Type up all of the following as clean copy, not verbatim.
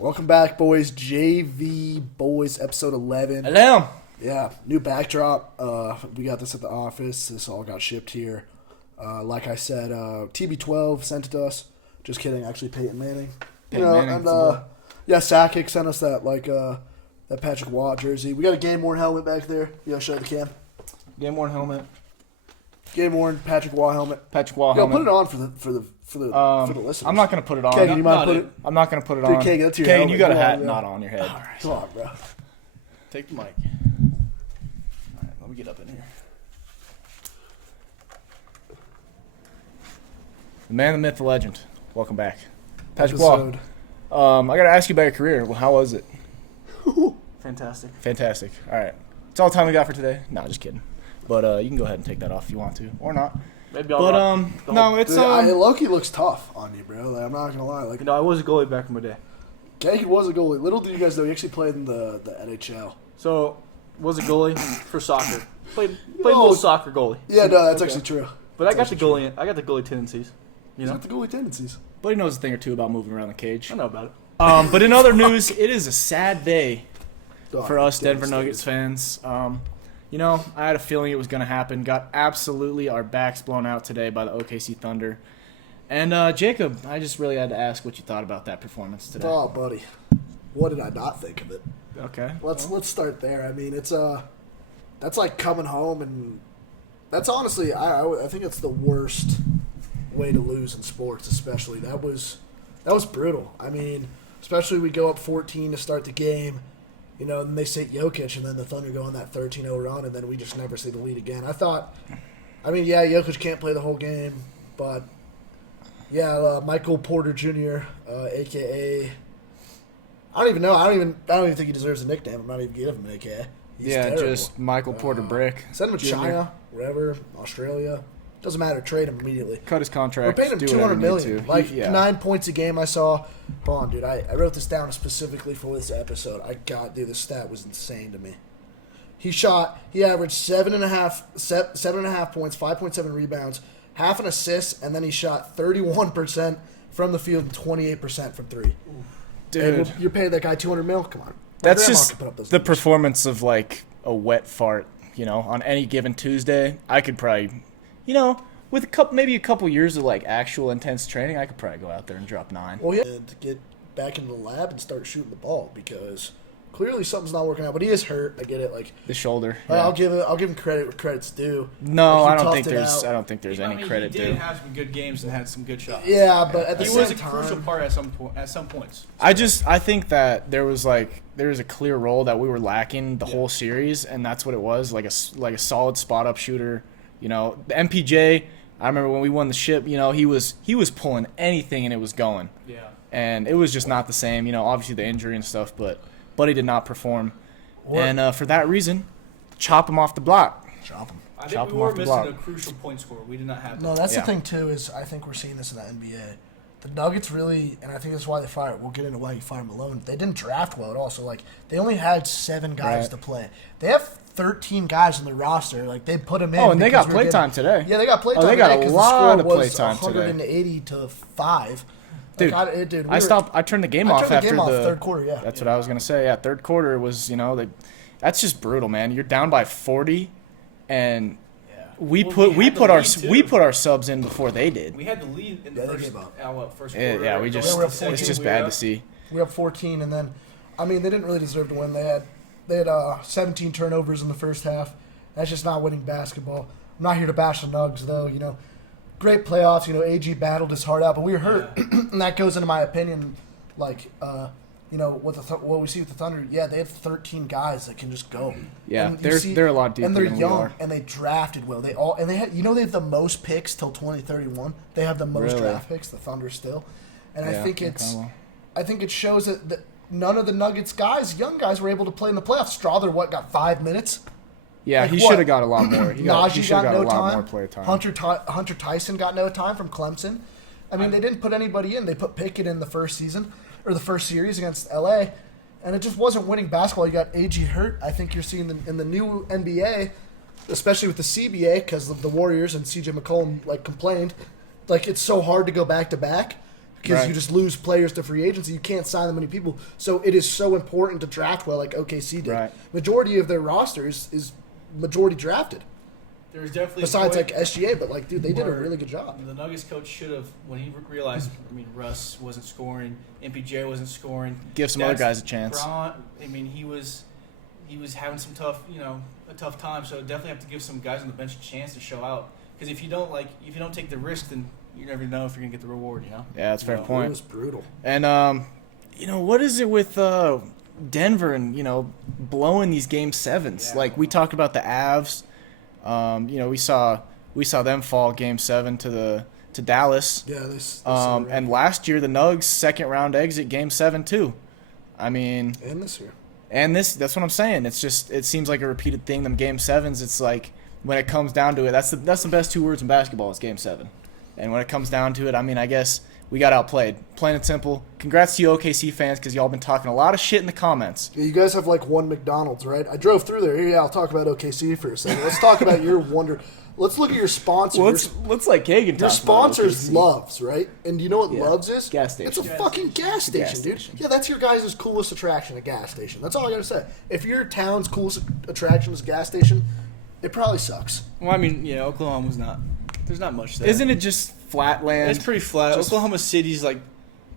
Welcome back, boys. JV Boys, episode 11. Hello. Yeah, new backdrop. We got this at the office. This all got shipped here. Like I said, TB12 sent it to us. Just kidding. Actually, Peyton Manning. Sakic sent us that Patrick Watt jersey. We got a game worn helmet back there. You show the cam. Game worn helmet. Game worn Patrick Watt helmet. Patrick Watt Yo, helmet. put it on for the listeners. I'm not gonna put it on. Kagan, you mind put it? I'm not gonna put it Dude, on. Kagan, that's your Kagan, helmet. you got a Come on, hat bro. not on your head. All right, come on, bro. Take the mic. All right, let me get up in here. The man, the myth, the legend. Welcome back, Patrick Watt. I gotta ask you about your career. Well, how was it? Fantastic. Fantastic. All right, it's all the time we got for today. No, just kidding. But you can go ahead and take that off if you want to, or not. Maybe I'll No, it's Dude, Loki looks tough on you, bro. Like, I'm not gonna lie. Like, I was a goalie back in my day. Kagan was a goalie. Little did you guys know he actually played in the NHL. So, was a goalie for soccer. Played a little soccer goalie. Yeah, no, that's actually true. But I got the goalie tendencies. You He's know? got the goalie tendencies. But he knows a thing or two about moving around the cage. I know about it. But in other news, it is a sad day for us Devastated. Denver Nuggets fans. I had a feeling it was going to happen. Got absolutely our backs blown out today by the OKC Thunder. And Jacob, I just really had to ask what you thought about that performance today. Oh, buddy, what did I not think of it? Okay. Let's start there. I mean, it's that's like coming home, and that's honestly, I think it's the worst way to lose in sports, especially. That was brutal. I mean, especially we go up 14 to start the game. You know, and they say Jokic, and then the Thunder go on that 13-0 run, and then we just never see the lead again. Jokic can't play the whole game, but, Michael Porter Jr., a.k.a. I don't even think he deserves a nickname. I'm not even giving him an a.k.a. He's terrible. Just Michael Porter Brick. Send him to Jr. China, wherever, Australia. Doesn't matter. Trade him immediately. Cut his contract. We're paying him do $200 million. million. 9 points a game I saw. Hold on, dude. I wrote this down specifically for this episode. This stat was insane to me. He averaged 7.5 points, 5.7 rebounds, half an assist, and then he shot 31% from the field and 28% from three. Dude. You're paying that guy $200 million? Come on. That's Grandma just could put up those the numbers. performance of like a wet fart, on any given Tuesday. I could probably, with maybe a couple years of like actual intense training, I could probably go out there and drop 9. Well, yeah, and to get back into the lab and start shooting the ball because clearly something's not working out. But he is hurt. I get it. Like The shoulder. I'll give him credit where credit's due. No, Like, I don't think there's any credit He due. did have some good games and had some good shots. Yeah, but at the He same was a time, crucial part at some points. I think that there was a clear role that we were lacking the whole series, and that's what it was, like a solid spot up shooter. The MPJ. I remember when we won the ship. He was pulling anything and it was going. Yeah. And it was just not the same. Obviously the injury and stuff, but Buddy did not perform. And for that reason, chop him off the block. Chop him. I Chop think him we were off the missing block. a crucial point scorer. We did not have that. No, that's Yeah. the thing too. Is I think we're seeing this in the NBA. The Nuggets really, and I think that's why they fired. We'll get into why you fired Malone. They didn't draft well at all. So they only had 7 guys Right. to play. They have 13 guys on the roster. Like they put them in. Oh, and they got because we were playtime getting- today. Yeah, they got playtime. they got today a 'cause the lot score of was playtime today. 180 to 5. Dude, I turned the game off after the third quarter. Yeah, That's what I was gonna say. Yeah, third quarter was that's just brutal, man. You're down by 40, and we Well, put we had the lead, too. we put our subs in before they did. We had the lead in the Yeah, they first, gave up. first quarter. Yeah, we just we're up it's 14, just we bad were to up. see. we have 14, and then they didn't really deserve to win. They had 17 turnovers in the first half. That's just not winning basketball. I'm not here to bash the Nugs though. Great playoffs. AG battled his heart out, but we were hurt, and that goes into my opinion. What we see with the Thunder, they have 13 guys that can just go. Yeah, And you they're a lot deeper and they're than we young, are. and they drafted well. They have the most picks till 2031. They have the most Really? draft picks. The Thunder still, and I Yeah, think okay, I think it shows that none of the Nuggets young guys, were able to play in the playoffs. Strother, got 5 minutes? Yeah, Like he what? should have got a lot more. He Najee should have got no a lot time. more play time. Hunter Tyson got no time from Clemson. I mean, they didn't put anybody in. They put Pickett in the first season or the first series against LA, and it just wasn't winning basketball. You got AG hurt. I think you're seeing in the new NBA, especially with the CBA, because of the Warriors and CJ McCollum complained, it's so hard to go back to back because Right. you just lose players to free agency. You can't sign that many people. So it is so important to draft well, like OKC did. Right. Majority of their rosters is majority drafted. There was definitely Besides a point like SGA, but like dude, they did a where really good job. The Nuggets coach should have, when he realized, I mean, Russ wasn't scoring, MPJ wasn't scoring. Give some other guys a chance. Braun, I mean, he was having some tough, a tough time. So definitely have to give some guys on the bench a chance to show out. Because if you don't take the risk, then you never know if you're gonna get the reward. Yeah, that's a fair It point. was brutal. And what is it with Denver and blowing these game sevens? Yeah. Like we talked about the Avs. We saw them fall game 7 to Dallas. Yeah, this And last year the Nugs second round exit game 7 too. I mean, and this year. and that's what I'm saying. It's just it seems like a repeated thing. Them game sevens. It's like when it comes down to it, that's the best 2 words in basketball is game 7. And when it comes down to it, I mean, I guess we got outplayed. Plain and simple. Congrats to you OKC fans because y'all been talking a lot of shit in the comments. Yeah, you guys have like one McDonald's, right? I drove through there. Yeah, I'll talk about OKC for a second. Let's talk about your wonder. Let's look at your sponsor. Let's like Kagan. Your sponsor's Loves, right? And you know what Yeah. Loves is? Gas station. It's a fucking gas station, gas dude. station. Yeah, that's your guys' coolest attraction, a gas station. That's all I gotta say. If your town's coolest attraction is a gas station, it probably sucks. Well, I mean, yeah, Oklahoma's not. There's not much there. Isn't it just flat land? It's pretty flat. Just- Oklahoma City's like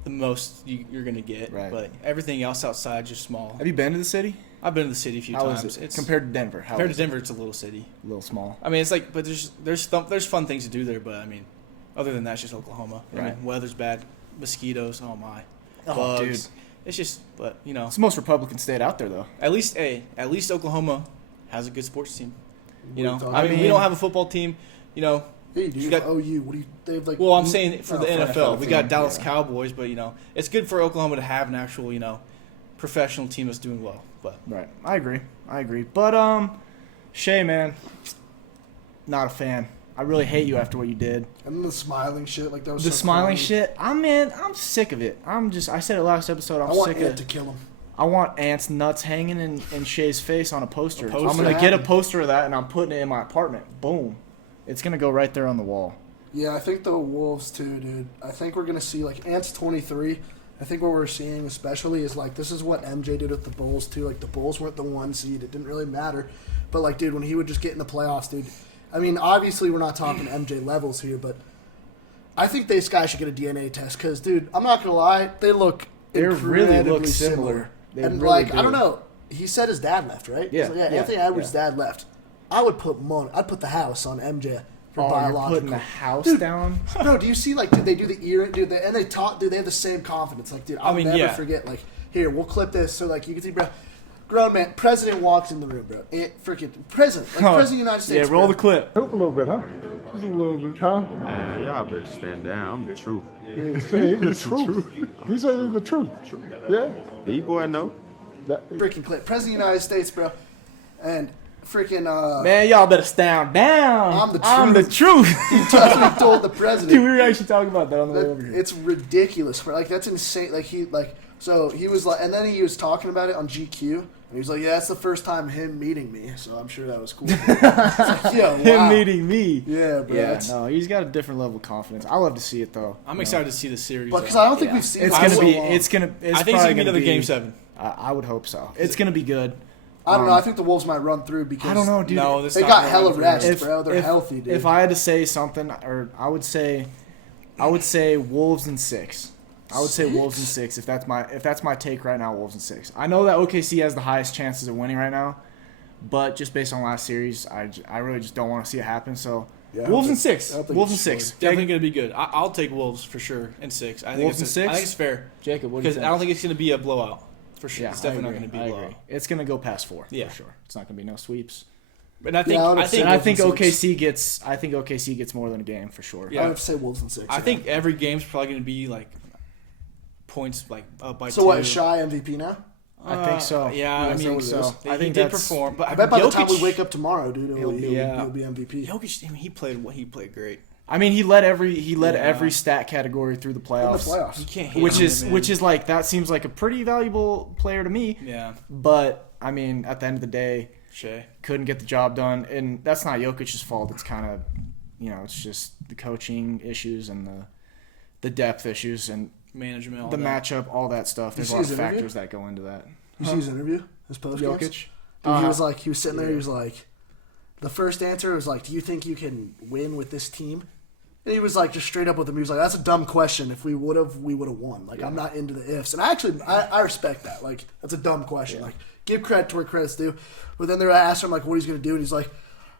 the most you're gonna get, Right. but everything else outside just small. Have you been to the city? I've been to the city a few How times. is it It's compared to Denver? How compared to is it? Denver, it's a little city. A little small. I mean, it's like, but there's fun things to do there. But I mean, other than that, it's just Oklahoma. I Right. mean, weather's bad, mosquitoes. Oh my, Oh, bugs. dude. It's just, but It's the most Republican state out there, though. at least Oklahoma has a good sports team. What are you talking I mean, we about? don't have a football team. Hey, dude, You got- OU. What do you? They have like. Well, I'm saying for the for NFL, we team, got Dallas yeah. Cowboys, but it's good for Oklahoma to have an actual professional team that's doing well. But Right. I agree. But Shay, man, not a fan. I really hate you after what you did. And then the smiling shit, like that was The so smiling funny. shit. I'm sick of it. I said it last episode. I I'm want sick Ant of to kill him. I want Ant's nuts hanging in Shay's face on a poster. A poster I'm gonna get a happened. poster of that and I'm putting it in my apartment. Boom. It's gonna go right there on the wall. Yeah, I think the Wolves too, dude. I think we're gonna see like Ant's 23. I think what we're seeing especially is like this is what MJ did with the Bulls too. Like the Bulls weren't the 1 seed. It didn't really matter. But like, dude, when he would just get in the playoffs, dude. I mean, obviously we're not talking MJ levels here, but I think this guy should get a DNA test because, dude, I'm not gonna lie, they look They really incredibly look similar. They and really like, do. I don't know. He said his dad left, right? Yeah, He's like, yeah, Anthony Edwards' yeah. dad left. I would put money. I'd put the house on MJ for Oh, you're biological. putting the house Dude, down. Bro, do you see like, dude, they do the ear, dude, and they talk, dude, they have the same confidence. Like, dude, I'll never yeah. forget. Like, here, we'll clip this so like you can see, bro. Grown man, president walks in the room, bro. Freaking president, like president of the United States. Yeah, roll bro. the clip. Help a little bit, huh? Just a little bit, huh? Man, y'all better stand down. I'm the truth. He's the truth. He said it's the truth. Yeah? D-boy, know. Freaking clip, president of the United States, bro, and freaking Man, y'all better stand down. I'm the truth. truth. That's what he told the president. Dude, we were actually talking about that on the way over here. It's ridiculous. Like that's insane. So he was like, and then he was talking about it on GQ, and he was like, "Yeah, that's the first time him meeting me, so I'm sure that was cool." It's like, yeah, wow. Him meeting me. Yeah, bro. Yeah, that's- no, he's got a different level of confidence. I love to see it though. I'm excited to see the series. But because though. I don't think Yeah. we've seen. It's it gonna so be. long. It's gonna. It's I think it's probably gonna be another be Game 7. I would hope so. It's gonna be good. I don't know. I think the Wolves might run through because I don't know, dude. No, this they not got gonna hella run through. rest, bro. They're healthy, dude. If I had to say something, or I would say Wolves in 6. I would say Wolves in 6 if that's my take right now. Wolves in 6. I know that OKC has the highest chances of winning right now, but just based on last series, I really just don't want to see it happen. So Yeah, I Wolves don't in think- 6. I don't think Wolves in it's 6. Definitely going to be good. I'll take Wolves for sure in 6. I think Wolves it's in 6? I think it's fair Jacob, what do you because think? I don't think it's going to be a blowout for sure. Yeah, It's definitely I not going to be agree. a I blowout. agree. It's gonna go past 4 Yeah. for sure. It's not gonna be no sweeps. And I think Yeah, I would I say think And I Wolves think in 6. OKC gets more than a game for sure. Yeah. I would say Wolves in 6. I yeah. think every game's probably going to be like points like up by So 2. what? Is Shy MVP now? I think so. Yeah, I I think mean, so. He I think did that's- perform, but I bet by the time we Jokic- wake up tomorrow, dude, he'll be- be MVP. Jokic, I mean, he played great. I mean, he led every Yeah. every stat category through the In the playoffs. playoffs. You can't hate Which on is him, man. which is like that seems like a pretty valuable player to me. Yeah, But I mean, at the end of the day, Shea. couldn't get the job done, and that's not Jokic's fault. It's kind of, it's just the coaching issues and the depth issues, and management, all the that. matchup, all that stuff. There's a see lot of his interview? factors that go into that. You see his interview? His post Jokic? Dude, he was sitting there. He was like, the first answer was like, "Do you think you can win with this team?" And he was like, just straight up with him. He was like, "That's a dumb question. If we would have won. Like, I'm not into the ifs." And I respect that. Like, that's a dumb question. Like, give credit to where credit's due. But then they asked him like what he's gonna do, and he's like,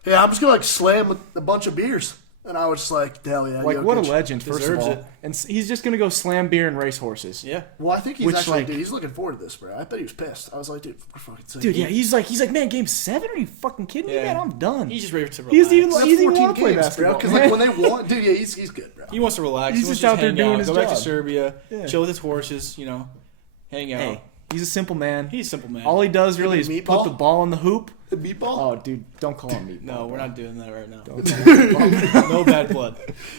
"Yeah, I'm just gonna like slam with a bunch of beers." And I was just like, hell yeah. Like, Jokic. what a legend, first of Deserves all. it. And he's just going to go slam beer and race horses. Yeah. Well, I think he's Which, actually, like- dude, he's looking forward to this, bro. I bet he was pissed. I was like, dude, for fucking sake. Dude, yeah, he's like, man, game 7? Are you fucking kidding me, Yeah. man? I'm done. He's just ready to relax. He doesn't even, That's he doesn't even 14 want to play games, basketball. bro. Because like when they won, dude, yeah, he's good, bro. He wants to relax. He's he wants just to out there hang doing out, his go back to job. Serbia, Yeah. chill with his horses, hang out. Hey, he's a simple man. He's a simple man. All he does really is Meatball? put the ball in the hoop. The meatball. Oh, dude, don't call him meatball. No, we're bro. not doing that right now. Don't call him meatball. No bad blood.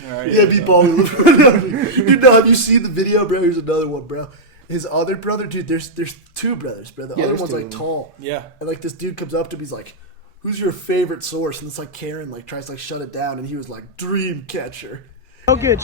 All right. Yeah, meatball. Dude, no, have you seen the video, bro? Here's another one, bro. His other brother, dude. There's two brothers, bro. The Yeah, other there's one's two like of them. tall, Yeah. and like this dude comes up to me, he's like, "Who's your favorite source?" And it's like Karen like tries to like shut it down, and he was like, "Dream catcher." Jokic,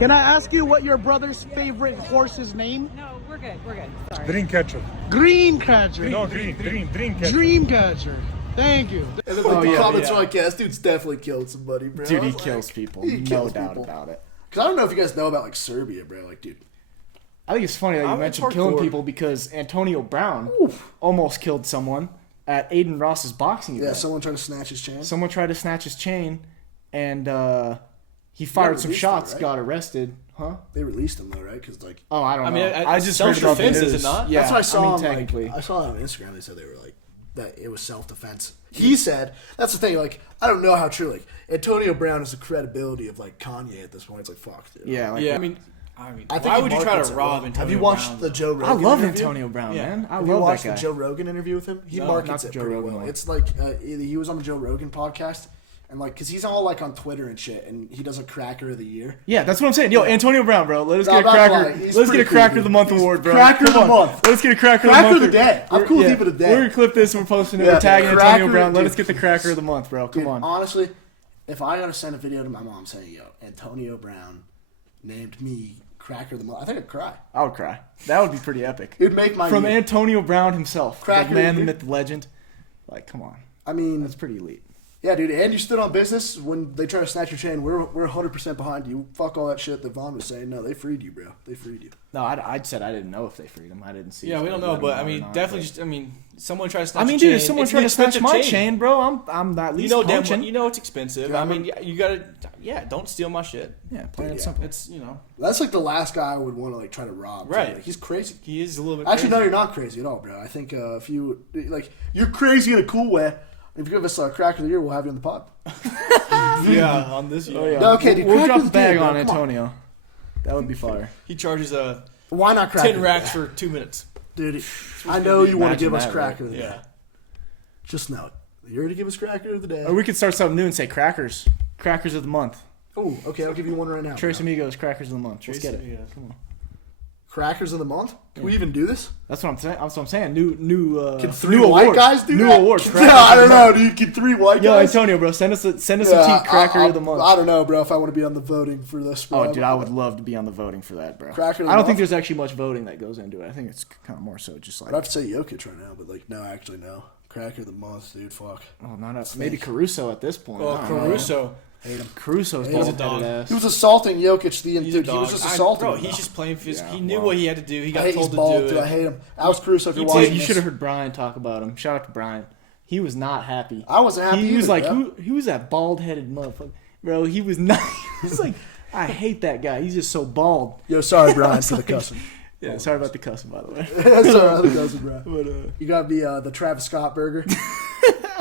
can I ask you what your brother's favorite horse's name? No, we're good. We're good. Sorry. Dreamcatcher. Green catcher. No, Dreamcatcher. Dream catcher. Thank you. And then like the yeah, comments yeah. are like, "Yeah, this dude's definitely killed somebody, bro." Dude, I he was kills like, people. he No kills doubt people. about it. Because I don't know if you guys know about like Serbia, bro. Like, dude, I think it's funny that you It's mentioned killing hardcore. people because Antonio Brown almost killed someone at Aiden Ross's boxing yeah, event. someone trying to snatch his chain. Someone tried to snatch his chain, and he fired some released shots, it, right? got arrested. Huh? They released him though, right? Because like, Oh, I don't I know. mean, I just heard about the self-defense, news. is it not? Yeah, that's what I saw. mean, on, technically. like, I saw it on Instagram. They said they were like that it was self-defense. He said that's the thing. Like, I don't know how true. Like, Antonio Brown is the credibility of like Kanye at this point. It's like fuck, dude. Yeah, like, Yeah. I mean, I think why he would you try markets to it rob well. Antonio Have you watched Brown? the Joe I Rogan? love interview? Antonio Brown, Yeah. man. I Have you love watched that guy. the Joe Rogan interview with him? He No, markets not the it Joe pretty Rogan well. one. It's like he was on the Joe Rogan podcast, and like because he's all like on Twitter and shit, and he does a Cracker of the Year. Yeah, that's what I'm saying. Yo, Antonio Brown, bro. Let us No, get a I'm not cracker. lying. He's Let's get pretty a Cracker cool, of the Month dude. award, bro. Cracker of Come the on. month. Let's get a Cracker Cracker of of the the month. day. I'm cool with keeping it a day. We're gonna clip this and we're posting it. Yeah, We're tagging Cracker, Antonio Brown. Let dude. us get the Cracker of the Month, bro. Come Dude, on. honestly, if I gotta send a video to my mom saying, "Yo, Antonio Brown named me Cracker of the Month," I think I'd cry. I would cry. That would be pretty epic. It'd make my From year. Antonio Brown himself, Cracker the man, of the the myth, the legend. Like, come on. I mean, That's pretty elite. yeah, dude, and you stood on business when they try to snatch your chain. We're 100% behind you. Fuck all that shit that Vaughn was saying. No, they freed you, bro. They freed you. No, I said I didn't know if they freed him. I didn't see. Yeah, if we they don't let know, him but out I or mean, not, definitely but- just. I mean, someone tries to snatch. I mean, your dude, if chain, someone it's tried an to snatch expensive my chain, bro, I'm at You least know, punching. you know it's expensive. I mean, you gotta. Yeah, don't steal my shit. Yeah, plain and Yeah. simple. It's That's like the last guy I would want to like try to rob. too. Right. Like, he's crazy. he is a little bit. Actually, no, crazy. you're not crazy at all, bro. I think if you like, you're crazy in a cool way. If you give us a Cracker of the Year, we'll have you on the pod. Yeah, on this. Oh, yeah. No, okay, dude, we'll Cracker drop of the the Year, bag bro. on Come on. Antonio. That would be fire. He charges Why not Cracker? 10 racks for 2 minutes. Dude, I know you want to Imagine give us that, Cracker right? of the Day. Yeah. Just know it. You're going to give us Cracker of the Day. Or we could start something new and say crackers. Crackers of the month. Oh, okay, I'll give you one right now. Trace bro. Amigos, crackers of the month. Let's get it. Amigos. Come on. Crackers of the month? Can we even do this? That's what I'm saying. That's what I'm saying. New Can three new white award. guys do new that? award. Yeah, Crackers I of don't the know, month. dude. Can 3 white Yo, guys? Antonio, bro, send us a Yeah, team cracker of the month. I don't know, bro, if I want to be on the voting for this. Bro. Oh, dude, I would love to be on the voting for that, bro. Cracker of the I don't think month? there's actually much voting that goes into it. I think it's kind of more so just like, I'd have to say Jokic right now, but like, no, actually, no. Cracker of the month, dude. Fuck. oh, maybe Caruso at this point. Well, I don't know. Caruso. Caruso's He's a bald dog. headed ass. He was assaulting Jokic. He's a Dude, he dog. was just assaulting Bro, him. he's just playing physical. Yeah, He knew well, what he had to do. He I got hate told he's to bald, do dude. it. I hate him. Alex Caruso, if you're He watching did. You this, should have heard Brian talk about him. Shout out to Brian. He was not happy. I wasn't happy He was either, like, bro. who was that bald headed motherfucker? Bro, he was not. He was like, I hate that guy. He's just so bald. Yo, sorry, Brian, for the cussing. Yeah, sorry about the cussing, by the way. That's all right, the cussing, bro. But, You got me the Travis Scott burger.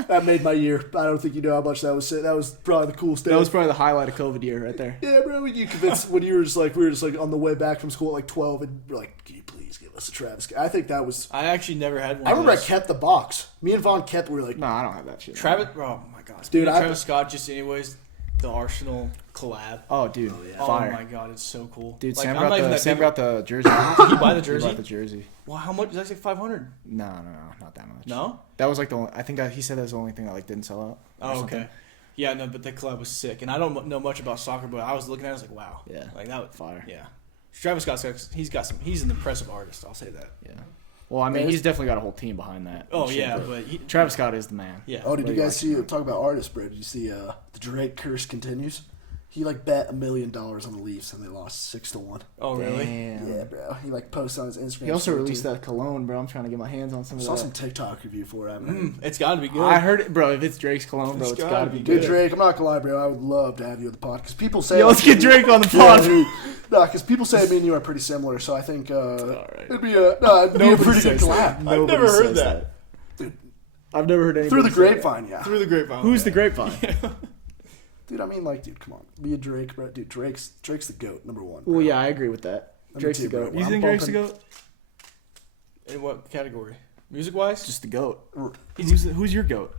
That made my year. I don't think you know how much that was. That was probably the coolest day. that was probably the highlight of COVID year right there. Yeah, bro. When you convinced, when you were just like, we were just like on the way back from school at like 12, and we're like, can you please give us a Travis Scott? I think that was. I actually never had one. I remember I of those. kept the box. Me and Vaughn kept. We were like, No, I don't have that shit. Travis. Oh my god, Dude, dude. I- Travis Scott. Just anyways, the Arsenal collab. Oh, dude. yeah. Fire. Oh my god, it's so cool. Dude, Like, Sam, I'm not even got the, that Sam big- got the jersey. Did you buy the He jersey? bought the jersey. Well, how much? That's like 500. No, not that much. No. That was like the only, I think that he said that was the only thing that like didn't sell out. or Oh, something. okay. Yeah, no, but the collab was sick, and I don't know much about soccer, but I was looking at it, I was like, wow. Yeah. Like that was Fire. Yeah. Travis Scott's he's an impressive artist. I'll say that. Yeah. Well, I mean, he's definitely got a whole team behind that. Oh Shit, yeah, but Travis Scott is the man. yeah. Oh, did What you do you guys talk about artists, bro? Did you see the Drake curse continues? He bet $1 million on the Leafs and they lost 6-1. Oh really? Damn. Yeah, bro. He posted on his Instagram. He also story, released too. that cologne, bro. I'm trying to get my hands on some I of saw that. some TikTok review for it. I haven't heard. It's got to be good. I heard it, bro. If it's Drake's cologne, bro, It's it's gotta gotta be be Dude, good. Drake, I'm not gonna lie, bro. I would love to have you on the pod because people say. Yo, let's get Drake on the pod. No, because people say me and you are pretty similar, so I think right. it'd be a pretty good says collab. that. Nobody never heard says that. I've never heard anybody Through the say that. grapevine, yeah. Through the grapevine. Who's the grapevine? Dude, I mean, dude, come on, be a Drake, bro. Dude, Drake's the goat, number one. Well, yeah, I agree with that. Me Drake's too, the bro. goat. When You I'm think Drake's the bumping- goat? In what category? Music wise? Just the goat. Who's your goat?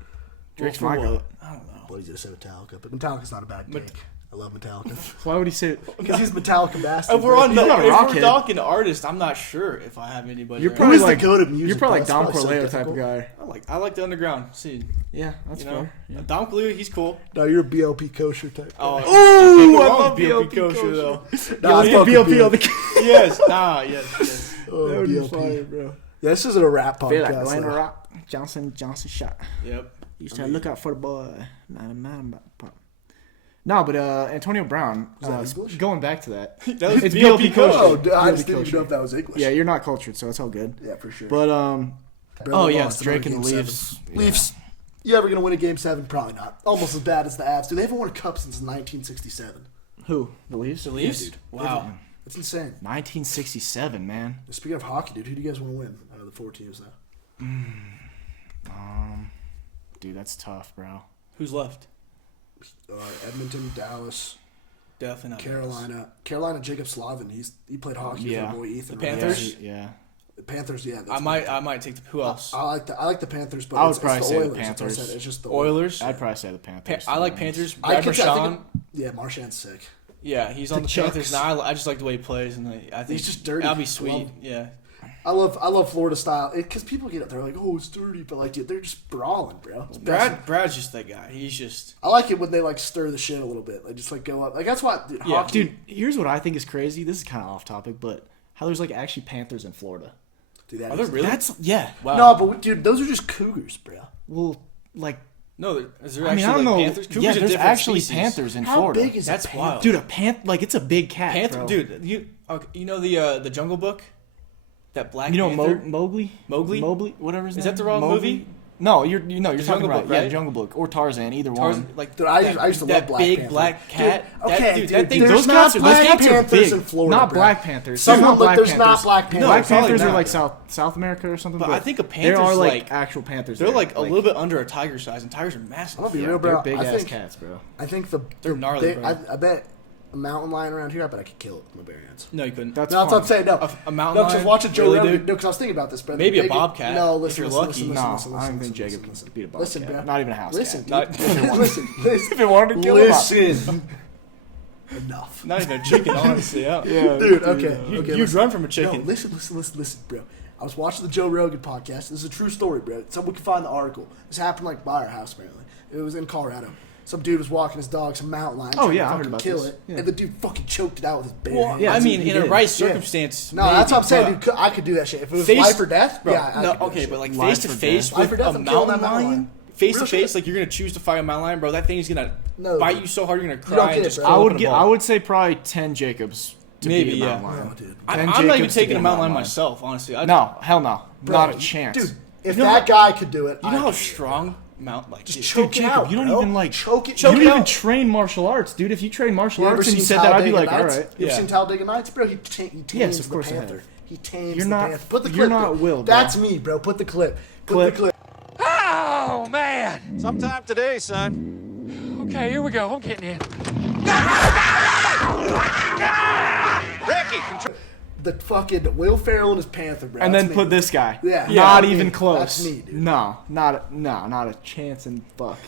Drake's my goat. I don't know. Well, he's gonna say Metallica, but Metallica's not a bad take. I love Metallica Why would he say it? because he's Metallica bastard. If we're on He's not a if rockhead. we're talking artist, I'm not sure if I have anybody. You're right probably Who is the like goat of music, You're probably bro? like That's Dom probably so Corleo type of difficult. guy. I like the underground scene. Yeah, that's You know, fair. Yeah. Dom Corleo, he's cool. No, you're a BLP kosher type. Oh, Ooh, I I love BLP BLP kosher though. Nah, Yeah, fucking BLP on the Yes, yes. Oh, That would be BLP. fire, bro. Yeah, this isn't a rap Feel like podcast. Dwayne though. Rock Johnson shot. Yep. Used to look out for the boy. No, but Antonio Brown. that English? Going back to that, That was it's BLP BLP kosher. Oh, dude, I BLP just didn't even kosher. know if that was English. Yeah, you're not cultured, so it's all good. Yeah, for sure. But Bro, oh they yeah, lost it's Drake another and the game Leafs. 7. Leafs. You ever gonna win a game 7? Probably not. Almost as bad as the Avs. Dude, they haven't won a cup since 1967. Who? The Leafs. The Leafs? dude. Wow. It's insane. 1967, man. Speaking of hockey, dude, who do you guys want to win out of the 4 teams now? Dude, that's tough, bro. Who's left? Edmonton, Dallas, Definitely not. Carolina. Carolina, Jacob Slavin. He played hockey with Yeah. our boy Ethan. The right? Panthers? Yeah. The Panthers, yeah. that's I might take the. Who else? I like the Panthers, but I would it's probably the say the Oilers. That's what I Panthers. said. It's just the Oilers. I'd probably say the Panthers. I like Panthers. I Brad could say- I think Marchand. Yeah, Marchand's sick. Yeah, he's on the Chucks. Panthers now. I just like the way he plays, and I think He's just dirty. That'll be I sweet. love- Yeah. I love Florida style because people get up there like, oh, it's dirty, but like, dude, they're just brawling, bro. It's best. Brad's just that guy. He's just. I like it when they stir the shit a little bit. They just go up. Like that's why, dude. Yeah. Hockey, Dude, here's what I think is crazy. This is kind of off topic, but how there's actually Panthers in Florida. dude, that Are there is- really? That's yeah. Wow. No, but dude, those are just cougars, bro. Well, No, is there I actually mean, I don't know. Panthers? Cougars Yeah, are there's different actually species. Panthers in How Florida. big is That's a wild. Dude, it's a big cat, Panther, bro. dude. You know the Jungle Book, that Black You know Panther. Mowgli? Mowgli? Mowgli? Whatever his Is name. that the wrong Mowgli? movie? No, you're talking Jungle about Book, right? Yeah, Jungle Book or Tarzan, either Tarzan, one. like Dude, I used to love that Black big Panther. black cat. Dude, okay, that thing. there's Those not cats are Black those cats are Panthers big. in Florida, not bro. Black Panthers. Someone They're not look, Black there's Panthers. not Black Panthers. Black probably Panthers are not. like South America or something. But I think a there panther's are like actual panthers. They're there. like a little bit under a tiger size, and tigers are massive. I'll be Yeah, real, bro. they're big I ass think cats, bro. I think They're gnarly, bro. I bet a mountain lion around here. I bet I could kill it with my bare hands. No, you couldn't. That's No, that's what I'm fine. saying. No, A mountain no, because lion? watching Joe Really, Rogan. dude? No, because I was thinking about this, bro. Maybe a They- bobcat, No, if listen, you're listen, lucky. listen, No, listen, I don't think listen, Jacob listen, could beat a Listen, bobcat. bro. Not even a house Listen, cat. dude. listen. If it wanted to kill him, Listen. Enough. Not even a chicken, honestly. Yeah. Dude, okay. You, okay, you'd listen. run from a No, chicken. listen, bro. I was watching the Joe Rogan podcast. This is a true story, bro. Someone can find the article. This happened by our house, apparently. It was in Colorado. Some dude was walking his dog, some mountain lion. Oh, trying yeah, to I heard fucking about kill this. it, Yeah. and the dude fucking choked it out with his bare Well, hands. Yeah, I mean, he in a did. right Yeah. circumstance. No, that's what I'm saying, maybe, dude. I could do that shit if it was Face- life or death. Bro, yeah, I no, could do okay, that but shit. like Life face to or face death? Life with or death, a I'm killing mountain that mountain lion. lion. Face to Real face, shit. like you're gonna choose to fight a mountain lion, bro. That thing's gonna No, bite dude. you so hard you're gonna don't cry get and it, just. bro. I curl would up in a get. ball. I would say probably 10 Jacobs to Maybe, beat a yeah. mountain lion. No, dude. I'm 10 not even Jacobs to taking beat a mountain lion lion. myself, honestly. No, hell no, Bro, not a chance, Dude, if You know that guy could do it, You know I how could do it. strong mountain like Just dude, choke Dude, it Jacob, out, you don't bro. even like choke it. You don't choke it even out. train martial arts, dude. If you train martial You ever arts and seen you said that, I'd be Talladega like, all Nights? right. You ever Yeah. seen Talladega Nights, bro? He tames Yes, of the course I panther. have. He tames You're the not- panther. Put the you're clip. not dude. Will, bro. That's me, bro. Put the clip. Put Clip. the clip. Sometime today, son. Okay, here we go. I'm getting in. Ricky, control. The fucking Will Ferrell and his panther, bro. And That's then me. put this guy. Yeah. Not Yeah, even me. close. That's me, dude. No, not a chance in fuck.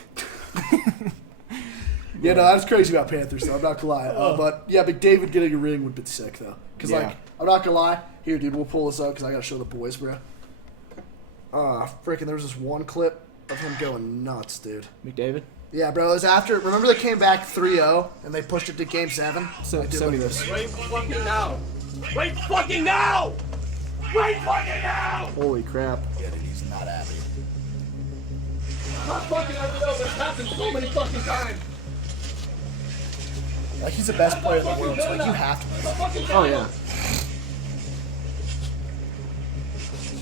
Yeah, no, that's crazy about Panthers, though. I'm not gonna lie. But yeah, McDavid getting a ring would be sick, though. Because Yeah. I'm not gonna lie. Here, dude, we'll pull this up because I gotta show the boys, bro. Freaking, there was this one clip of him going nuts, dude. McDavid. Yeah, bro. It was after. Remember they came back 3-0 and they pushed it to Game 7. So I did send me look this. at Right fucking now! Right fucking now! Holy crap. Yeah, dude, he's not happy. Not fucking I know, but it's happened so many fucking times. Like, he's the best player in the world, so like, you have to. Oh, yeah.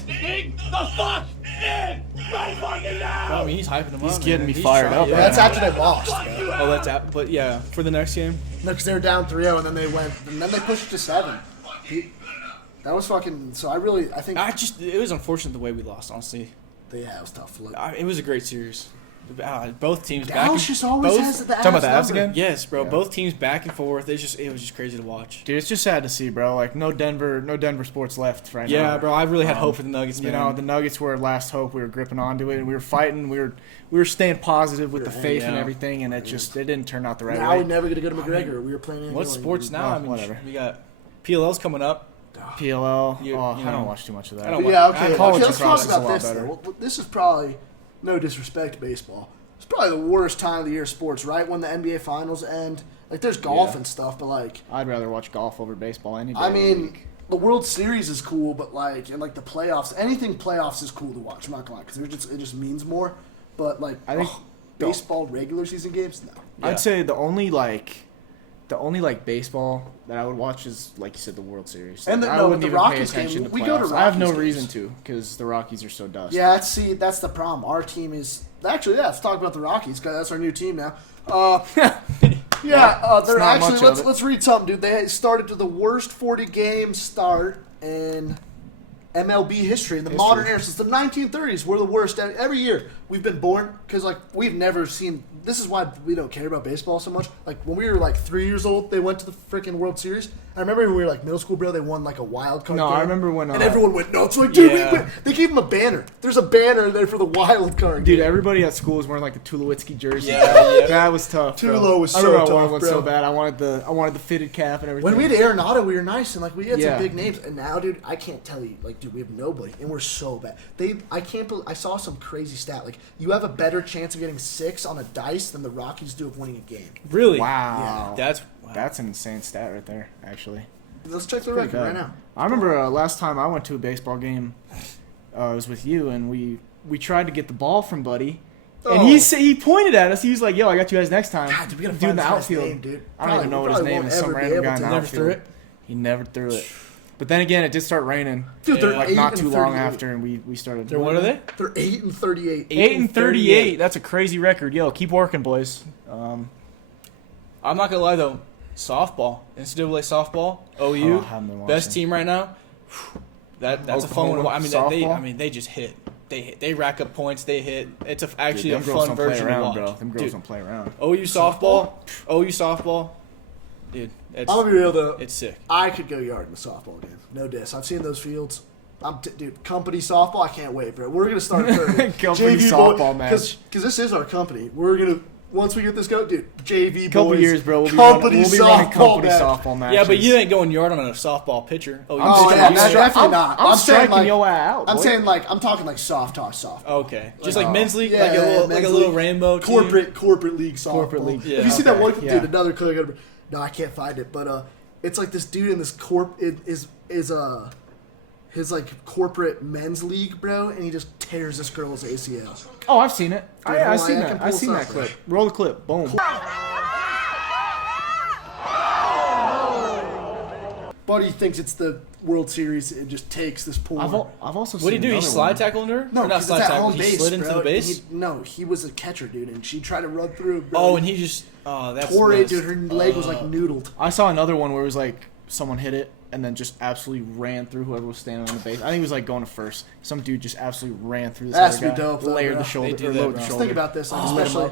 Dig the fuck in! Right fucking now! I mean, he's hyping them up. He's getting man. me fired trying- up yeah. right That's now. after they lost, bro. Oh, that's at. But yeah, for the next game. No, because they were down 3-0, and then they went, and then they pushed it to 7. That was fucking. So I think. It was unfortunate the way we lost. Honestly, Yeah, it was tough. Look, it was a great series. Both teams Dallas just always both, has the Talking about the Avs Avs again? Yes, bro. Both teams back and forth. It was just crazy to watch. Dude, it's just sad to see, bro. Like, no Denver sports left right now. Yeah, bro. I really had hope for the Nuggets. You Man. know, the Nuggets were last hope. We were gripping onto it, and we were fighting. We were staying positive with the faith and Yeah. everything, and it didn't turn out the right now way. we're never gonna go to McGregor. We were playing. What's sports now? Oh, I mean, whatever. we got PLL's coming up. PLL. You I know. don't watch too much of that. I don't Yeah, watch- okay. college Let's talk lacrosse is a about lot this. better. Though. Well, this is probably no disrespect to baseball. It's probably the worst time of the year sports, right? When the NBA finals end. Like, there's golf and stuff, but like, I'd rather watch golf over baseball any day. I of the mean, week. the World Series is cool, but like, and like the playoffs, anything playoffs is cool to watch. I'm not gonna lie, because it just means more. But like, I think baseball regular season games, no. Yeah. I'd say the only baseball that I would watch is, like you said, the World Series. And Like, the- I no, wouldn't but the even pay Rockies attention game, to we go to playoffs. I have no Rockies reason games. to, because the Rockies are so dust. Yeah, that's the problem. Our team is actually let's talk about the Rockies because that's our new team now. They're not actually much of it. let's read something, dude. They started to the worst 40 game start in MLB history in the modern era since the 1930s. We're the worst every year. We've been born because like we've never seen. This is why we don't care about baseball so much. Like when we were like 3 years old, they went to the freaking World Series. I remember when we were like middle school, bro. They won like a wild card. No, game, I remember when, and everyone went nuts. Like, dude, Yeah. they gave him a banner. There's a banner there for the wild card. Dude, game. everybody at school was wearing like the Tulowitzki jersey. Yeah. That was tough. bro. Tulo was I remember so I wanted tough, one bro. so bad. I wanted the fitted cap and everything. When we had Arenado, we were nice and like we had Yeah. some big names. And now, dude, I can't tell you, like, dude, we have nobody, and we're so bad. I can't believe I saw some crazy stat. Like, you have a better chance of getting 6 on a dice than the Rockies do of winning a game. Really? Wow. That's That's an insane stat right there, actually. Let's check the Pretty record right bad. now. I remember last time I went to a baseball game, it was with you, and we tried to get the ball from Buddy. And he pointed at us. He was like, "Yo, I got you guys next time." God, dude, we gotta Dude in find the this guy's outfield. name, dude. I don't even know what his Probably name won't is. Some ever be random able guy in to. the Never outfield. threw it? He never threw it. But then again, it did start raining. Dude, they're Like 8 not and too long 38. after, and we started. What are they? They're 8 and 38. 8-38. That's a crazy record. Yo, keep working, boys. I'm not gonna lie though. Softball, NCAA softball, OU, I haven't been best watching. team right now. That's a fun one. to Oklahoma watch. I mean, softball? they just hit. They rack up points. They hit. It's actually Dude, a them girls fun don't play version to around, watch. bro. Them girls Dude, don't play around. OU softball, dude. It's, I'm gonna be real though. it's sick. I could go yard in a softball game. No diss. I've seen those fields. Dude, company softball. I can't wait, bro. We're gonna start a tournament. Company JV softball match. because this is our company. We're gonna once we get this go, dude. JV Couple boys. years, bro. We'll be company running company match. softball matches. Yeah, but you ain't going yard on a softball pitcher. Oh, pitcher. yeah, I'm that's stri- definitely I'm- not. I'm saying striking like, your ass out, I'm boy. saying like I'm talking like soft toss soft. Okay, just like men's league, Yeah, like a little men's little league. rainbow team. corporate league softball. Corporate league. Yeah. Have you seen that Okay, one? yeah. Dude, another clip. No, I can't find it. But it's like this dude in this his like corporate men's league, bro, and he just tears this girl's ACL. Oh, I've seen it. Dude, Yeah, hold I've on, seen I that. can pull I've seen this that up, bro. clip. Roll the clip. Boom. Buddy thinks it's the World Series and just takes this pool. I've also seen What did he do? He another slide one. tackled her? No, Or not 'cause slide it's at tackle. home He base, slid into bro. the base. He was a catcher, dude, and she tried to run through. Bro. Oh, and he just that's tore it, messed. dude. Her leg was like noodled. I saw another one where it was like someone hit it and then just absolutely ran through whoever was standing on the base. I think it was like going to first. Some dude just absolutely ran through this That's other guy. be dope, though, Layered bro. the shoulder. They do Or that, lowered bro. the Just shoulder. think about this, like, especially.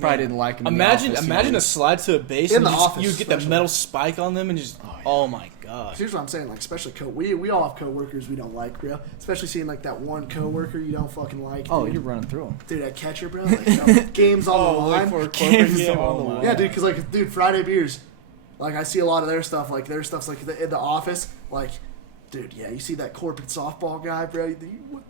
Probably didn't like him. Imagine in the imagine a office, slide to a base In and the you just, office, you get that especially. metal spike on them and just oh my god. Here's what I'm saying, like especially we all have coworkers we don't like, bro. Especially seeing like that one coworker you don't fucking like. Oh, dude. you're running through him. Dude, that catcher, bro. Like, you know, games on the line. for a Games corporate game. on the Oh my line. Yeah, dude, because like, dude, Friday beers. Like I see a lot of their stuff. Like their stuff's like in the office. Like, dude, yeah, you see that corporate softball guy, bro?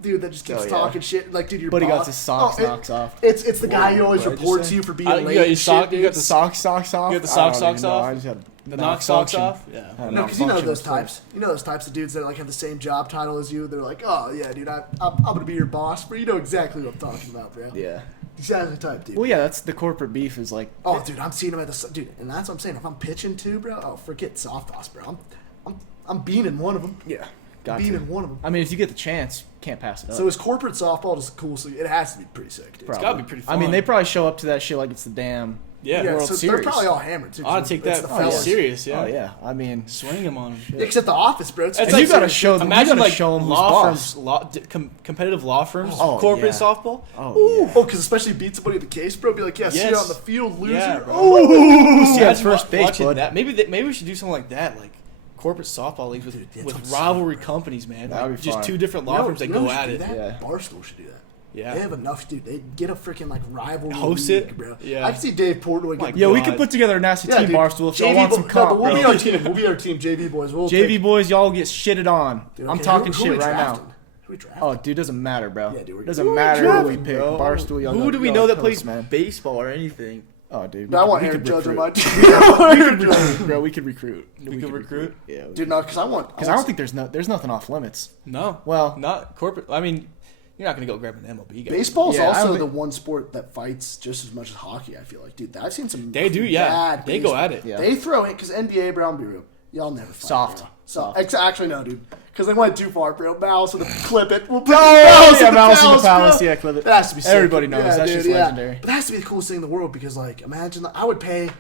Dude, that just keeps Oh, yeah. talking shit. Like, dude, your But he boss. got his socks Oh, knocks off. It's the guy who always What did I just reports say? you for being You late. got your and sock- shit, you dude. got the Socks off. You got the I don't socks even know. off? I just had The knock socks function. off. Yeah. No, because you know those Functional types. You know those types of dudes that like have the same job title as you. They're like, oh yeah, dude, I'm gonna be your boss, bro. You know exactly what I'm talking about, bro. Yeah. Exactly the type, dude. Well, yeah, that's the corporate beef is like. Oh, dude, I'm seeing him at the dude, and that's what I'm saying. If I'm pitching too, bro, oh, forget soft toss, bro. I'm beaning one of them. Yeah. Got Beaning one of them. I mean, if you get the chance, can't pass it up. So is corporate softball just cool? So it has to be pretty sick, dude. Probably. It's gotta be pretty fun. I mean, they probably show up to that shit like it's the damn Yeah. Yeah, World so Series. they're probably all hammered too. I'd take It's that the pretty fellas. serious. Yeah. Oh yeah, I mean, Swing them on them. Yeah, except the office, bro. It's It's and like you gotta serious. show them. Imagine you gotta like show them who's law boss. firms, competitive law firms, Oh, corporate yeah. softball. Oh Oh, because especially beat somebody at the case, bro. Be like, yeah, see you Yes. on the field, loser. Yeah, bro. Oh, See, that's first base, Watching bud. that. Maybe we should do something like that, like corporate softball leagues with, Dude, that's with what's rivalry companies, man. That would Like, be just fun. two different law firms that you know go who should at do it. that? Yeah. Barstool should do that. Yeah. They have enough, dude. They get a freaking like rivalry Host league, it? bro. Yeah. I can see Dave Portnoy My getting. Yeah, we God. could put together a nasty Yeah, team, dude. Barstool. If y'all JV want some bo- comp, no, but we'll bro. be our team. We'll be our team, JV boys. We'll JV take, boys, y'all get shitted on. dude, I'm okay, talking who we shit right drafting? now. Who we drafting? Oh, dude, doesn't matter, bro. Yeah, dude, Doesn't who we matter who we drafting, pick. bro? Barstool, y'all Who do we y'all know that kill plays us, man? baseball or anything? Oh, dude. I want we Aaron could Judge on recruit. my team. I want Aaron Judge. Bro, we could recruit. We could recruit? Yeah. Dude, no, because I want. Because I don't think there's nothing off limits. No. Well- not corporate. I mean, you're not gonna go grab an MLB guy. Baseball's Yeah, I also don't the think- one sport that fights just as much as hockey. I feel like, dude, I've seen some. They do, yeah. bad They go baseball. at it. Yeah. They throw it because NBA, bro. I'm be real. Y'all never fight, Soft. bro. Soft. Actually, no, dude. Because they went too far, bro. Mouse with the clip it. We'll put Oh, yeah, in Mouse in the palace. bro. Yeah, clip it. That has to be sick. Everybody knows. Yeah, That's dude, just yeah. legendary. But that has to be the coolest thing in the world because, like, imagine I would pay.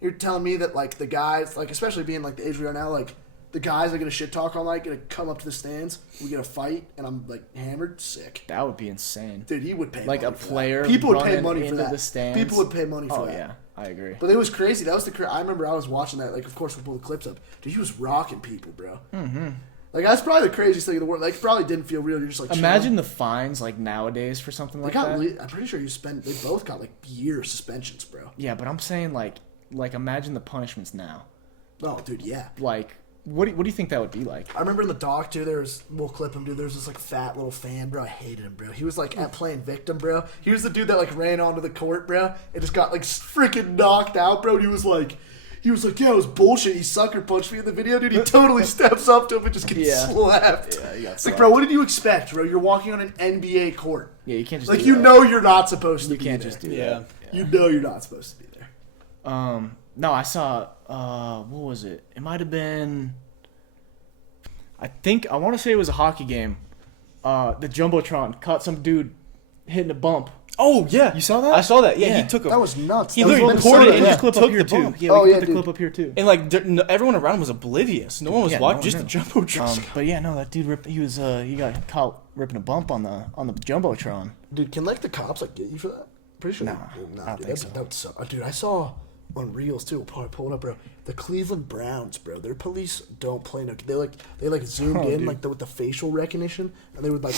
You're telling me that, like, the guys, like, especially being like the age we are now, like, the guys that get a shit talk all night, gonna come up to the stands. We get a fight, and I'm like hammered, sick. That would be insane. Dude, he would pay Like money a for player that. People would pay running money for into that. the stands. People would pay money for Oh that. yeah, I agree. But it was crazy. That was I remember I was watching that. Like, of course, we'll pull the clips up. Dude, he was rocking people, bro. Mm-hmm. Like, that's probably the craziest thing in the world. Like, it probably didn't feel real. You're just like, Imagine chilling. the fines like nowadays for something like that. I'm pretty sure they both got like year suspensions, bro. Yeah, but I'm saying like imagine the punishments now. Oh, dude, yeah. Like, what do you think that would be like? I remember in the doc too. We'll clip him, dude. There was this like fat little fan, bro. I hated him, bro. He was like at playing victim, bro. He was the dude that like ran onto the court, bro, and just got like freaking knocked out, bro. And he was like, yeah, it was bullshit. He sucker punched me in the video, dude. He totally steps up to him and just gets Yeah. slapped. Yeah, he got It's like, slapped. bro, what did you expect, bro? You're walking on an NBA court. Yeah, you can't just Like, do you that. know you're not supposed to You be can't there. just do Yeah. that. You know you're not supposed to be there. No, I saw. What was it? It might have been. I want to say it was a hockey game. The jumbotron caught some dude hitting a bump. Oh yeah, You saw that? I saw that. Yeah, Yeah. he took a. That was nuts. He That was literally Minnesota, recorded it and yeah. just clip took up here the too. bump. Yeah, Oh, we yeah, put the dude. clip up here too. And like everyone around was oblivious. No one was Yeah, watching. no, Just no. the jumbotron. But yeah, no, that dude he got caught ripping a bump on the jumbotron. Dude, can like the cops like get you for that? Pretty sure. Nah, Nah, I don't dude, think so. that would suck. Dude, I saw on Reels too. We'll probably pull it up, bro. The Cleveland Browns, bro. Their police don't play no. They zoomed Oh, in dude. like with the facial recognition, and they would like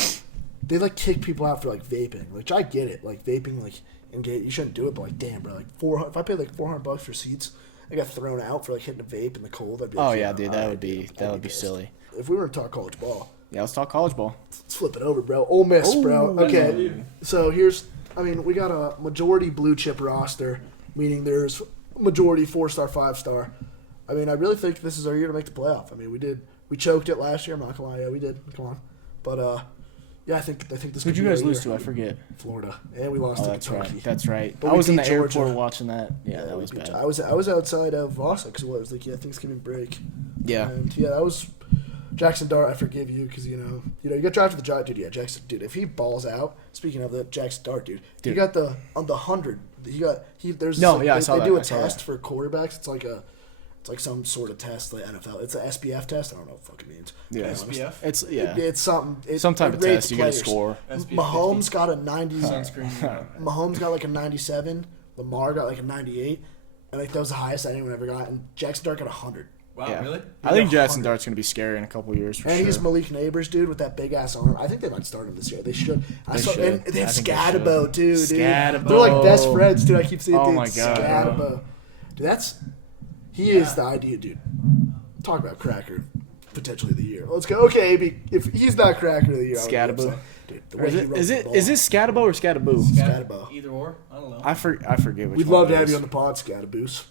they like kick people out for like vaping. Which I get it, like vaping, like you shouldn't do it, but like damn, bro, like if I paid like $400 for seats, I got thrown out for like hitting a vape in the cold. I'd be like, Oh yeah, dude, all that right, would be dude, I'd be pissed. silly. If we were to talk college ball. Yeah, let's talk college ball. Let's flip it over, bro. Ole Miss, bro. Okay, so we got a majority blue chip roster, meaning there's majority 4-star, 5-star. I mean, I really think this is our year to make the playoff. I mean, we choked it last year. I'm not gonna lie, yeah, we did. Come on, but yeah, I think this. Who'd could you be guys our lose year. to? I forget. Florida, and we lost Oh, to that's Kentucky. right. That's right. But I we was in beat the Georgia. airport watching that. Yeah, that we was beat- bad. I was outside of Vossa because it was like Thanksgiving break. Yeah. And yeah, that was Jackson Dart. I forgive you because you got drafted the Giants, dude. Yeah, Jackson, dude. If he balls out, speaking of the Jackson Dart, dude, he got on the 100. There's No, like, yeah, I they, saw they that, do a I saw test that. for quarterbacks. It's like some sort of test, like NFL. It's an SPF test. I don't know what the fuck it means. to be Yeah. honest. SPF? It's yeah. It's something. Some type it of rates test. You get a players. score. SPF Mahomes 50. got a 90. Sunscreen. Mahomes got like a 97. Lamar got like a 98. And like that was the highest anyone ever got. And Jackson Dart got 100. Wow, Yeah. really? I think Yeah, Jackson 100. Dart's gonna be scary in a couple of years for And sure. he's Malik Neighbors, dude, with that big ass arm. I think they might start him this year. They should. They should. And they have I think they Scatabo should. too, dude. Scatabo. They're like best friends, dude. I keep seeing Oh dude, my God, Scatabo. bro. Dude, he is the idea, dude. Talk about cracker, potentially of the year. Let's go. Okay, AB, if he's not cracker of the year, I would be Scatabo. upset. Dude, the Or way is he it runs the ball. is it Scatabo or Scatabo? Scatabo? Either or. I don't know. I forget which We'd one love it to have is. you on the pod, Scataboos.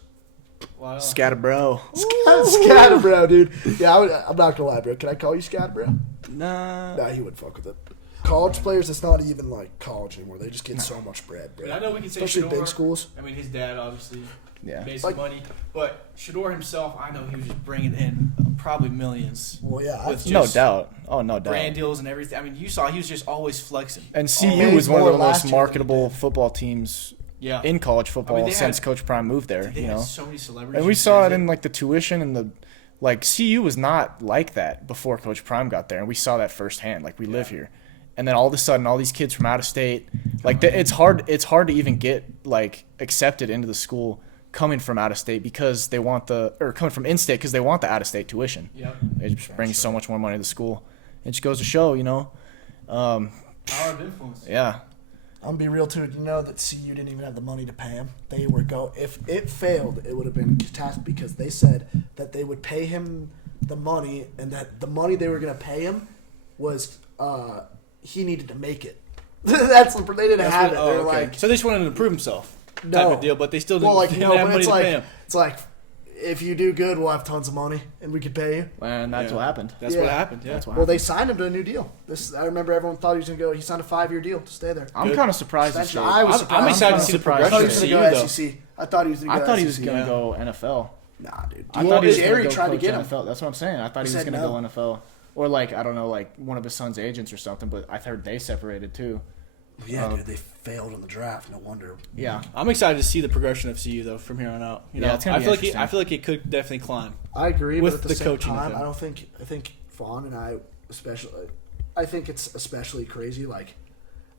Wow. Scatterbro. Scatterbro, dude. Yeah, I'm not gonna lie, bro. Can I call you Scatterbro? Nah. Nah, he would fuck with it. College players, it's not even like college anymore. They just get so much bread, bro. I know we can say especially Shador, big schools. I mean, his dad obviously made Like- some money, but Shador himself, I know he was just bringing in probably millions. Well, yeah, with No just doubt. Oh, no doubt. brand deals and everything. I mean, you saw he was just always flexing. And made CU was one of more the last most year marketable football teams Yeah, in college football they since had- Coach Prime moved there. they You had know, so many celebrities. and we who saw it visit. in like the tuition and the like. CU was not like that before Coach Prime got there, and we saw that firsthand. Like we live here, and then all of a sudden, all these kids from out of state, like it's hard to even get like accepted into the school coming from out of state because they want coming from in state because they want the out of state tuition. Yep. It just brings so much more money to the school. It just goes to show, you know. Power of influence. Yeah. I'm gonna be real too. You know that CU didn't even have the money to pay him. They were if it failed, it would have been catastrophe because they said that they would pay him the money and that the money they were gonna pay him was he needed to make it. They didn't have it. They're like, So they just wanted him to prove himself. No. Type of deal, but they still didn't, well, like didn't no, have but money it's to like pay him. it's like if you do good, we'll have tons of money and we could pay you. And that's what happened. That's Yeah. what happened. Yeah. That's what Well, they signed him to a new deal. I remember everyone thought he was gonna go. He signed a 5-year deal to stay there. I'm kind of surprised. Extension. to see I was I'm surprised. excited to see the surprised. I thought he progression was of gonna go CU, though. SEC. I thought he was gonna go. I thought he was SEC. going to yeah. go NFL. Nah, dude. I thought he was Jerry going to tried go to coach get him. NFL. That's what I'm saying. I thought he was said going to no. go NFL. Or like, I don't know, like one of his son's agents or something, but I heard they separated too. Yeah, dude. They failed in the draft. No wonder. Yeah. I'm excited to see the progression of CU though from here on out. You Yeah, know, it's gonna I be feel like interesting. I feel like it could definitely climb. I agree, With but at the, the same coaching of time, him. I think Vaughn and I I think it's especially crazy. Like,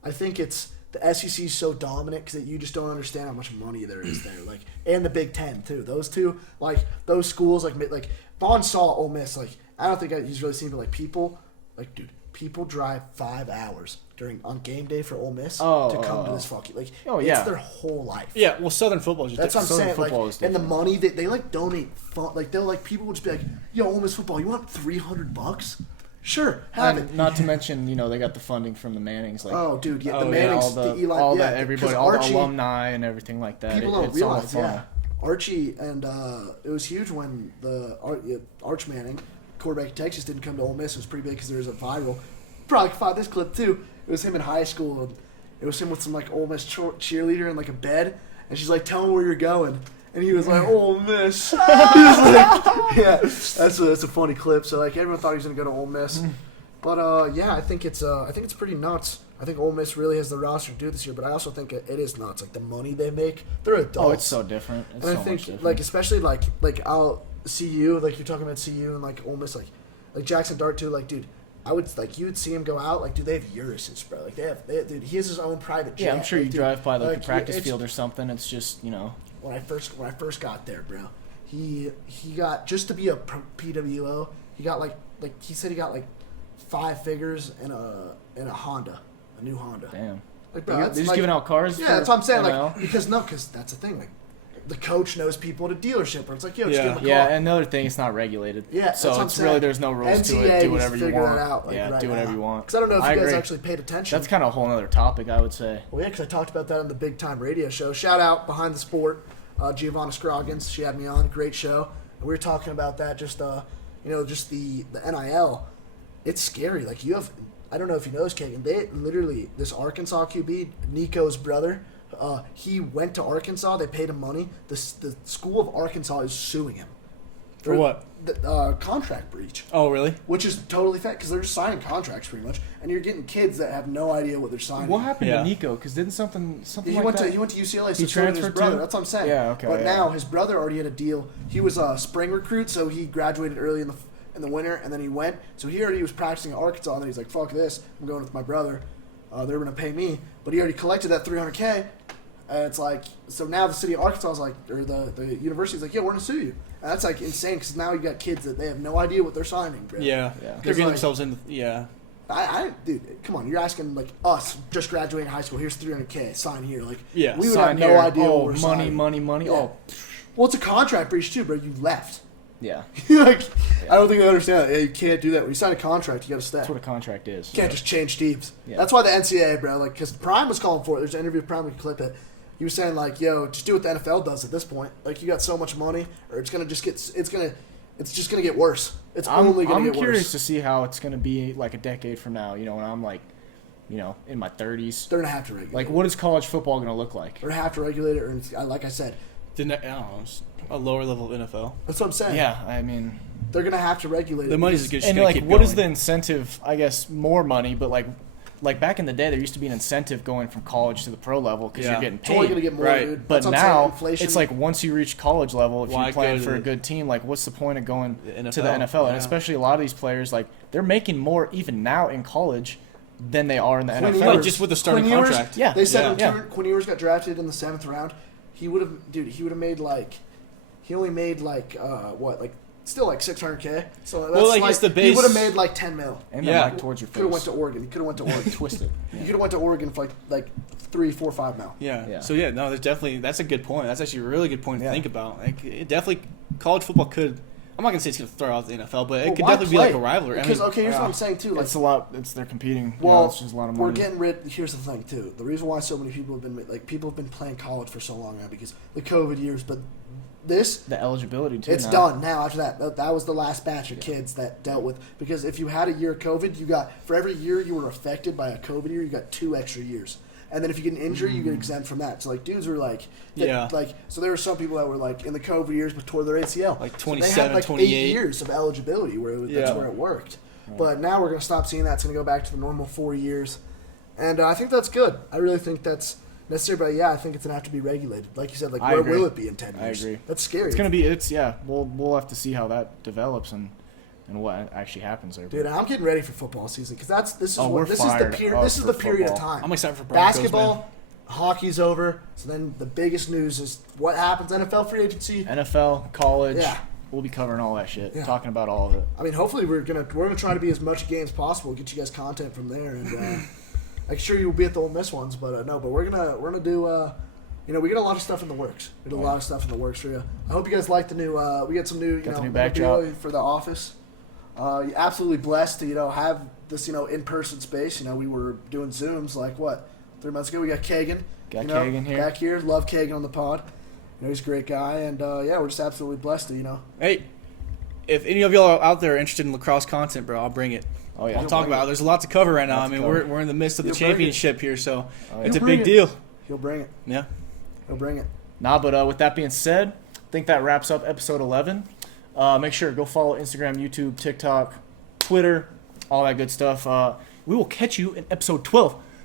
I think it's the SEC is so dominant because you just don't understand how much money there is there. Like, and the Big Ten too. Those two, like those schools, like Vaughn saw Ole Miss. Like, I don't think he's really seen, but like people, like dude, people drive 5 hours on game day for Ole Miss to come to this fucking like. It's their whole life. Yeah, well, Southern football is just That's what I'm Southern saying. football Like, is and the different. money they like donate. Like they'll like people will just be like, "Yo, Ole Miss football, you want $300? Sure, have And it." not to mention, you know, they got the funding from the Mannings. Like, Oh, dude, yeah, Oh, the yeah, Mannings, all the, the Eli, all yeah, that, everybody, 'cause all Archie, the alumni and everything like that. people don't It's all realize, fun. yeah. Archie and it was huge when the Arch Manning, quarterback of Texas, didn't come to Ole Miss. It was pretty big because there was a viral. Probably could find this clip too. It was him in high school. And it was him with some like Ole Miss cheerleader in like a bed, and she's like, "Tell him where you're going." And he was like, "Ole Miss." He was like, yeah, that's a funny clip. So like everyone thought he was gonna go to Ole Miss, but yeah, I think it's pretty nuts. I think Ole Miss really has the roster to do this year, but I also think it is nuts. Like the money they make, they're adults. Oh, it's so different. It's And so I think much different. like especially like I'll CU, like you're talking about CU and like Ole Miss, like Jackson Dart too. Like dude, I would like you would see him go out. Like dude, they have Urises, bro. Like dude, he has his own private jet. yeah, I'm sure you Like, dude, drive by like the like, practice it's- field or something. It's just, you know. When I first got there, bro, he got, just to be a PWO, he got like he said he got like 5 figures in a Honda, a new Honda. Damn. Like, They're that's just like- giving out cars. Yeah, for that's what I'm saying. NIL? Like because that's the thing. Like the coach knows people at a dealership, where it's like, yo, just Yeah. give him a Yeah, call. and another thing, it's not regulated. Yeah, that's so what I'm it's really saying. there's no rules to NCAA it. Do needs whatever to you figure want. that out, like, yeah, right do whatever now. you want. Because I don't know if I you guys agree. actually paid attention. That's kind of a whole other topic, I would say. Well, yeah, because I talked about that on the Big Time Radio Show. Shout out Behind the Sport, Giovanna Scroggins. She had me on. Great show. And we were talking about that. Just just the NIL. It's scary. Like you have. I don't know if you know this, Kagan. They literally, this Arkansas QB, Nico's brother. He went to Arkansas. They paid him money. The school of Arkansas is suing him For what? The contract breach. Oh, really? Which is totally fair because they're just signing contracts pretty much, and you're getting kids that have no idea what they're signing. What happened Yeah. to Nico? Because didn't something He like went that? to UCLA. So He so did his transferred brother. too? That's what I'm saying. Yeah, okay, But yeah. now his brother already had a deal. He was a spring recruit, so he graduated early in the winter, and then he went. So he already was practicing at Arkansas, and then he's like, "Fuck this! I'm going with my brother. They're going to pay me." But he already collected that $300K. And it's like, so now the city of Arkansas is like, or the university's like, "Yeah, we're going to sue you." And that's like insane because now you got kids that they have no idea what they're signing, bro. Yeah. Yeah. They're getting like- themselves in. Yeah. Dude, come on! You're asking like us just graduating high school. Here's $300K. Sign here. Like, Yeah, we would Sign have no here. idea. Oh, what we're money, signing. money. Yeah. Oh, Well, it's a contract breach too, bro. You left. yeah. Like, I don't think they understand that. Yeah, you can't do that. When you sign a contract, you got to stay. That's what a contract is. You can't just change teams. Yeah. That's why the NCAA, bro, like, because Prime was calling for it. There's an interview with Prime. We can clip it. he was saying like, yo, just do what the NFL does at this point. Like, you got so much money, or it's just gonna get worse. It's only gonna get worse. I'm curious to see how it's gonna be like a decade from now. When I'm like, in my 30s. They're gonna have to regulate. Like, what is college football gonna look like? They're gonna have to regulate it, or like I said, I don't know, a lower level of NFL. that's what I'm saying. Yeah, I mean, they're gonna have to regulate it. The money's just and gonna like, keep what going. is the incentive? I guess more money, but like back in the day, there used to be an incentive going from college to the pro level because you're getting It's only paid. gonna get more, Right. dude. But That's what I'm saying, now inflation. it's like once you reach college level, if Why you're playing go to for a the- good team, like what's the point of going The to the NFL? NFL? And Yeah. especially a lot of these players, like they're making more even now in college than they are in the Quinn NFL. Like, Ewers- just with the starting Quinn Ewers, contract. Yeah. They said Yeah. when Quinn Ewers got drafted in the 7th round, he would have made he only made still like $600K. So that's Well, like, it's the he base- would have made like 10 mil. and Yeah. then like towards your Could have went face. to Oregon. He could have went to Oregon. Twisted. He could have went to Oregon for like 3, 4, 5 mil. Yeah. Yeah. So no, that's a good point. That's actually a really good point to Yeah. think about. Like, it definitely, college football could. I'm not gonna say it's gonna throw out the NFL, but it Well, could why definitely play? be like a rivalry. Because here's what I'm saying too. Like, It's a lot. They're competing. well, it's just a lot of we're money. getting rid. Here's the thing too. The reason why so many people have been playing college for so long now because the COVID years, but this. The eligibility too. It's now. done now. After that was the last batch of kids that dealt with, because if you had a year of COVID, you got, for every year you were affected by a COVID year, you got 2 extra years. And then if you get an injury, you get exempt from that. So like dudes were like, so there were some people that were like in the COVID years but tore their ACL. Like So they 27, had like 28. 8 years of eligibility that's where it worked. But now we're gonna stop seeing that. It's gonna go back to the normal 4 years, and I think that's good. I really think that's necessary. But yeah, I think it's gonna have to be regulated. Like you said, like I where agree. will it be in 10 years? I agree. That's scary. It's gonna be. We'll have to see how that develops and what actually happens there. Dude, I'm getting ready for football season because this is we're fired this up is for the period of football. time. I'm excited for Broncos, basketball. man. Hockey's over, so then the biggest news is what happens. NFL free agency. NFL, college. Yeah. We'll be covering all that shit. Yeah. Talking about all of it. I mean, hopefully we're gonna try to be as much a game as possible. Get you guys content from there, and I'm sure you'll be at the Ole Miss ones, but no. But we're gonna do. We get a lot of stuff in the works. We get a lot of stuff in the works for you. I hope you guys like the new. We got some new. Got the new backdrop for the office. Absolutely blessed to have this in person space. We were doing Zooms like 3 months ago. We got Kagan. Kagan here. Back here. Love Kagan on the pod. He's a great guy, and we're just absolutely blessed to Hey, if any of y'all are out there interested in lacrosse content, bro, I'll bring it. Oh yeah. I'll talk about it. There's a lot to cover right now. Lots I mean, to cover. we're in the midst of the You'll bring it. championship here, so it's a You'll bring big it. deal. He'll bring it. Yeah. He'll bring it. Nah, but with that being said, I think that wraps up episode 11. Make sure to go follow Instagram, YouTube, TikTok, Twitter, all that good stuff. We will catch you in episode 12.